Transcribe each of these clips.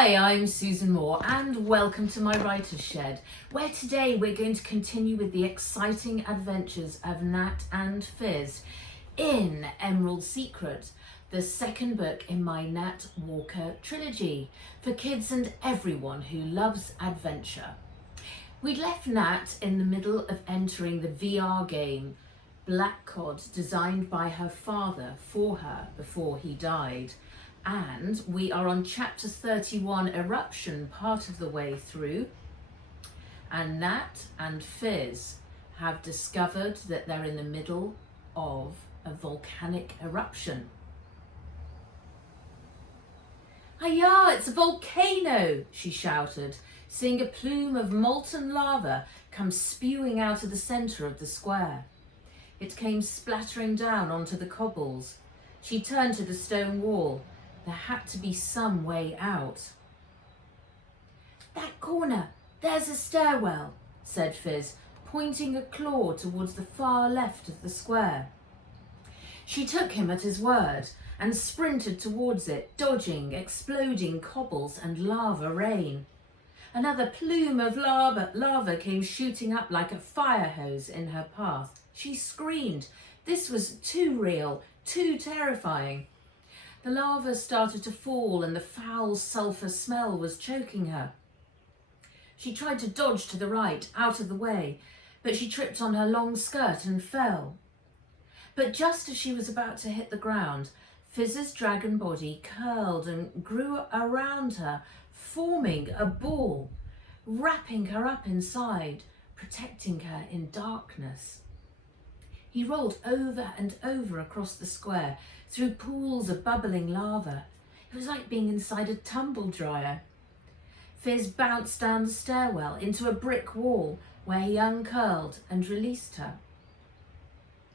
Hi, I'm Susan Moore and welcome to my Writer's Shed, where today we're going to continue with the exciting adventures of Nat and Fizz in Emerald Secret, the second book in my Nat Walker Trilogy for kids and everyone who loves adventure. We'd left Nat in the middle of entering the VR game Black Cod, designed by her father for her before he died. And we are on chapter 31, Eruption, part of the way through. And Nat and Fizz have discovered that they're in the middle of a volcanic eruption. "Hiya, it's a volcano!" she shouted, seeing a plume of molten lava come spewing out of the centre of the square. It came splattering down onto the cobbles. She turned to the stone wall. There had to be some way out. "That corner, there's a stairwell," said Fizz, pointing a claw towards the far left of the square. She took him at his word and sprinted towards it, dodging exploding cobbles and lava rain. Another plume of lava came shooting up like a fire hose in her path. She screamed. This was too real, too terrifying. The lava started to fall and the foul sulphur smell was choking her. She tried to dodge to the right, out of the way, but she tripped on her long skirt and fell. But just as she was about to hit the ground, Fizz's dragon body curled and grew around her, forming a ball, wrapping her up inside, protecting her in darkness. He rolled over and over across the square, through pools of bubbling lava. It was like being inside a tumble dryer. Fizz bounced down the stairwell into a brick wall where he uncurled and released her.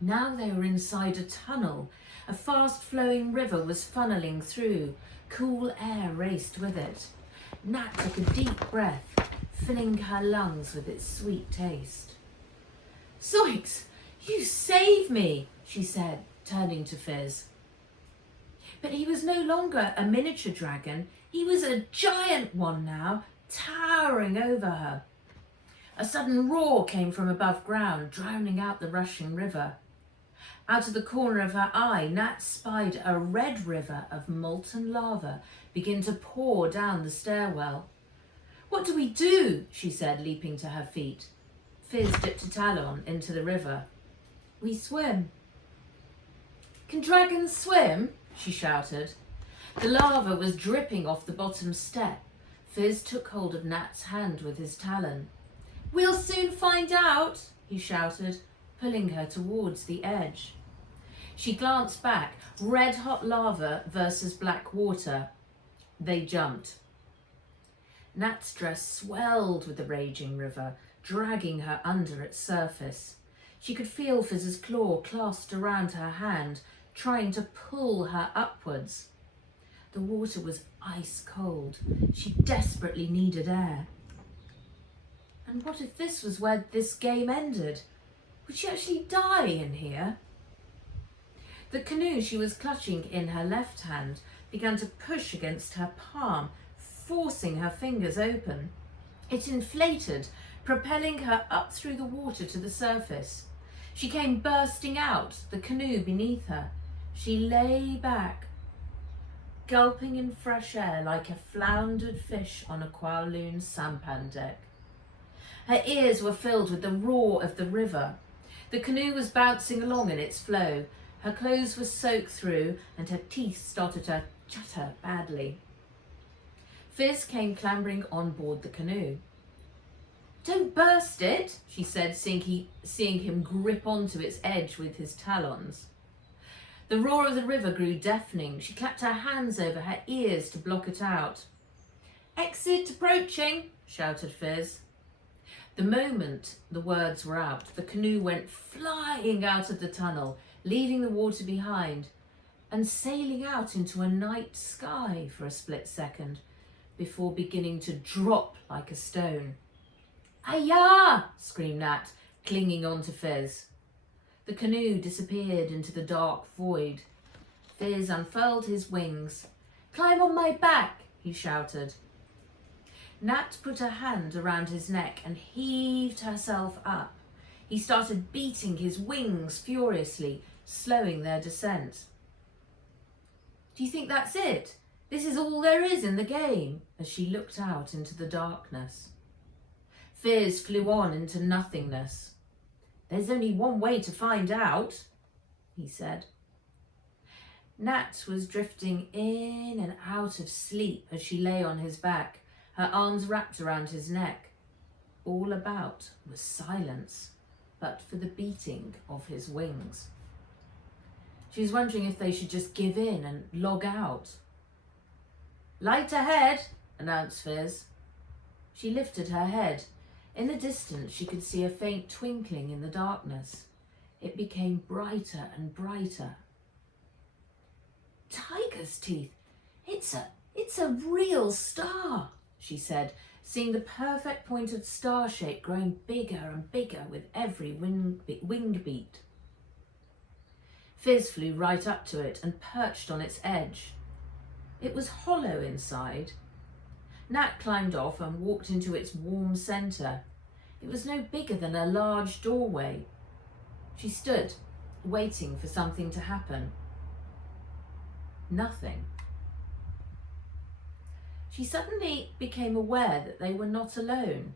Now they were inside a tunnel. A fast-flowing river was funneling through. Cool air raced with it. Nat took a deep breath, filling her lungs with its sweet taste. "Zoinks! You saved me," she said, turning to Fizz. But he was no longer a miniature dragon. He was a giant one now, towering over her. A sudden roar came from above ground, drowning out the rushing river. Out of the corner of her eye, Nat spied a red river of molten lava begin to pour down the stairwell. "What do we do?" she said, leaping to her feet. Fizz dipped a talon into the river. "We swim." "Can dragons swim?" she shouted. The lava was dripping off the bottom step. Fizz took hold of Nat's hand with his talon. "We'll soon find out," he shouted, pulling her towards the edge. She glanced back. Red-hot lava versus black water. They jumped. Nat's dress swelled with the raging river, dragging her under its surface. She could feel Fizz's claw clasped around her hand, trying to pull her upwards. The water was ice cold. She desperately needed air. And what if this was where this game ended? Would she actually die in here? The canoe she was clutching in her left hand began to push against her palm, forcing her fingers open. It inflated, propelling her up through the water to the surface. She came bursting out, the canoe beneath her. She lay back, gulping in fresh air like a floundered fish on a Kowloon sampan deck. Her ears were filled with the roar of the river. The canoe was bouncing along in its flow. Her clothes were soaked through and her teeth started to chatter badly. Fizz came clambering on board the canoe. "Don't burst it," she said, seeing him grip onto its edge with his talons. The roar of the river grew deafening. She clapped her hands over her ears to block it out. "Exit approaching," shouted Fizz. The moment the words were out, the canoe went flying out of the tunnel, leaving the water behind and sailing out into a night sky for a split second before beginning to drop like a stone. "Hiya!" screamed Nat, clinging on to Fizz. The canoe disappeared into the dark void. Fizz unfurled his wings. "Climb on my back," he shouted. Nat put her hand around his neck and heaved herself up. He started beating his wings furiously, slowing their descent. "Do you think that's it? This is all there is in the game?" as she looked out into the darkness. Fizz flew on into nothingness. "There's only one way to find out," he said. Nat was drifting in and out of sleep as she lay on his back, her arms wrapped around his neck. All about was silence, but for the beating of his wings. She was wondering if they should just give in and log out. "Light ahead," announced Fizz. She lifted her head. In the distance, she could see a faint twinkling in the darkness. It became brighter and brighter. "Tiger's teeth! It's a real star," she said, seeing the perfect pointed star shape growing bigger and bigger with every wing beat. Fizz flew right up to it and perched on its edge. It was hollow inside. Nat climbed off and walked into its warm centre. It was no bigger than a large doorway. She stood, waiting for something to happen. Nothing. She suddenly became aware that they were not alone.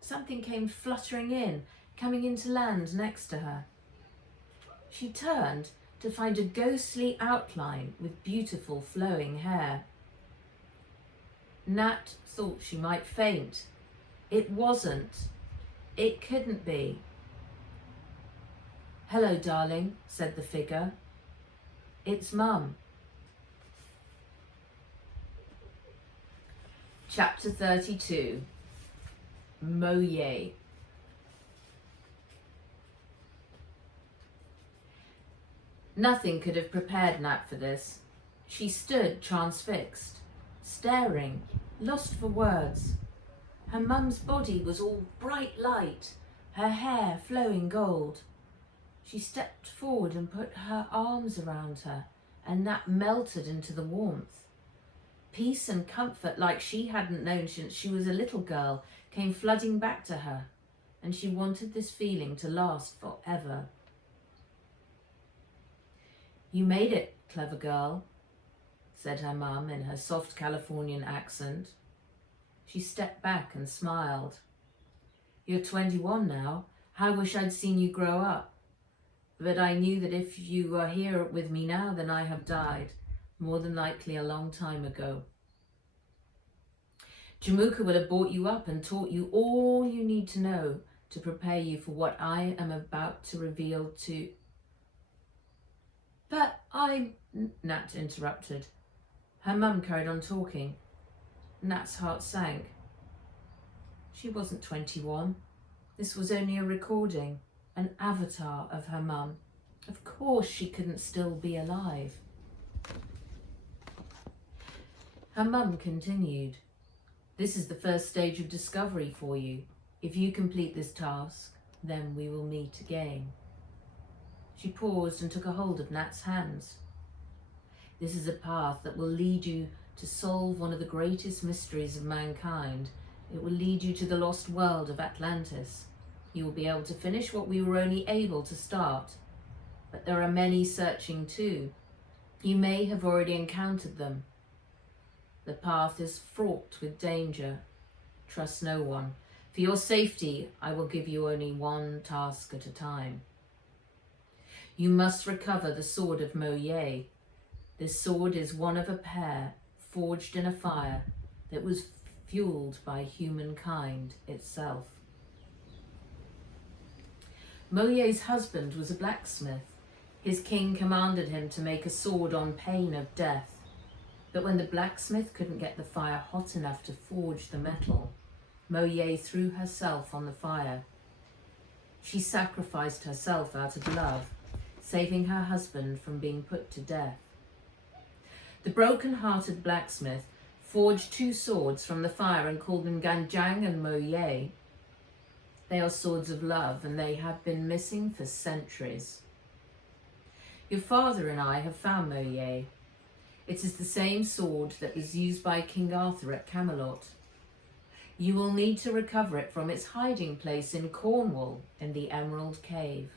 Something came fluttering in, coming into land next to her. She turned to find a ghostly outline with beautiful flowing hair. Nat thought she might faint. It wasn't. It couldn't be. "Hello, darling," said the figure. "It's Mum." Chapter 32. Moyet. Nothing could have prepared Nat for this. She stood transfixed, staring, lost for words. Her mum's body was all bright light, her hair flowing gold. She stepped forward and put her arms around her, and Nat melted into the warmth. Peace and comfort like she hadn't known since she was a little girl came flooding back to her, and she wanted this feeling to last forever. "You made it, clever girl," said her mum in her soft Californian accent. She stepped back and smiled. "You're 21 now. I wish I'd seen you grow up. But I knew that if you were here with me now, then I have died, more than likely a long time ago. Jamuka will have brought you up and taught you all you need to know to prepare you for what I am about to reveal to..." "But Nat interrupted. Her mum carried on talking. Nat's heart sank. She wasn't 21. This was only a recording, an avatar of her mum. Of course she couldn't still be alive. Her mum continued. "This is the first stage of discovery for you. If you complete this task, then we will meet again." She paused and took a hold of Nat's hands. "This is a path that will lead you to solve one of the greatest mysteries of mankind. It will lead you to the lost world of Atlantis. You will be able to finish what we were only able to start. But there are many searching too. You may have already encountered them. The path is fraught with danger. Trust no one. For your safety, I will give you only one task at a time. You must recover the sword of Moyet. This sword is one of a pair, forged in a fire that was fueled by humankind itself." Moyet's husband was a blacksmith. His king commanded him to make a sword on pain of death. But when the blacksmith couldn't get the fire hot enough to forge the metal, Moyet threw herself on the fire. She sacrificed herself out of love, saving her husband from being put to death. The broken-hearted blacksmith forged two swords from the fire and called them Ganjang and Moyet. They are swords of love, and they have been missing for centuries. Your father and I have found Moyet. It is the same sword that was used by King Arthur at Camelot. You will need to recover it from its hiding place in Cornwall in the Emerald Cave.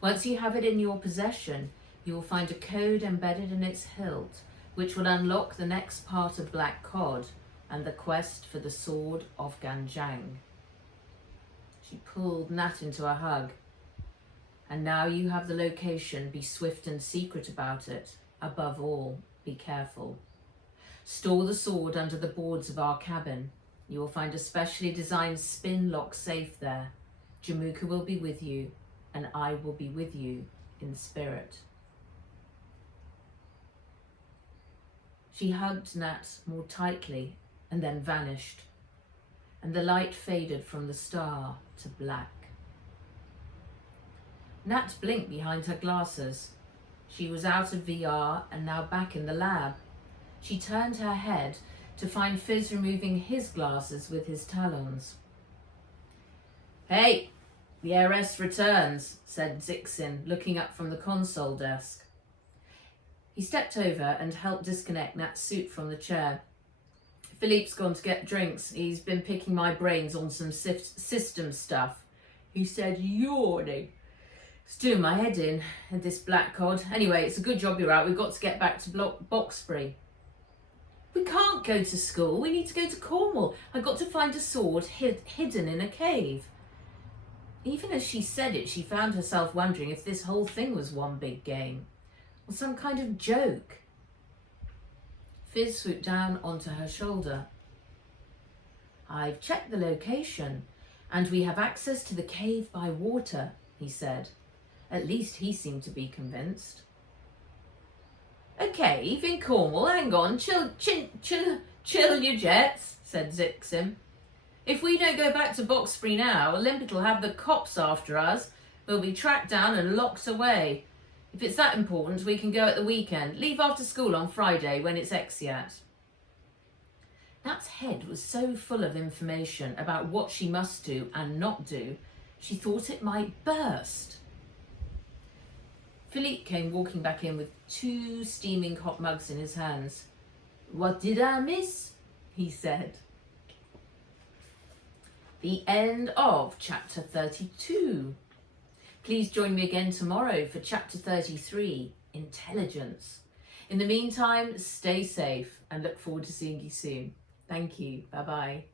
Once you have it in your possession, you will find a code embedded in its hilt, which will unlock the next part of Black Cod and the quest for the Sword of Ganjang. She pulled Nat into a hug. And now you have the location. Be swift and secret about it. Above all, be careful. Store the sword under the boards of our cabin. You will find a specially designed spin lock safe there. Jamuka will be with you, and I will be with you in spirit. She hugged Nat more tightly and then vanished, and the light faded from the star to black. Nat blinked behind her glasses. She was out of VR and now back in the lab. She turned her head to find Fizz removing his glasses with his talons. "Hey, the heiress returns," said Zixin, looking up from the console desk. He stepped over and helped disconnect Nat's suit from the chair. "Philippe's gone to get drinks. He's been picking my brains on some system stuff," he said, yawning. "It's doing my head in, this Black Cod. Anyway, it's a good job you're out. We've got to get back to Boxbury." "We can't go to school. We need to go to Cornwall. I've got to find a sword hidden in a cave." Even as she said it, she found herself wondering if this whole thing was one big game, or some kind of joke. Fizz swooped down onto her shoulder. "I've checked the location, and we have access to the cave by water," he said. At least he seemed to be convinced. "A cave in Cornwall? Hang on, chill your jets," said Zixim. "If we don't go back to Boxbury now, Olympia will have the cops after us. We'll be tracked down and locked away. If it's that important, we can go at the weekend. Leave after school on Friday when it's Exeat." Nat's head was so full of information about what she must do and not do, she thought it might burst. Philippe came walking back in with 2 steaming hot mugs in his hands. "What did I miss?" he said. The end of chapter 32. Please join me again tomorrow for chapter 33, Intelligence. In the meantime, stay safe and look forward to seeing you soon. Thank you. Bye-bye.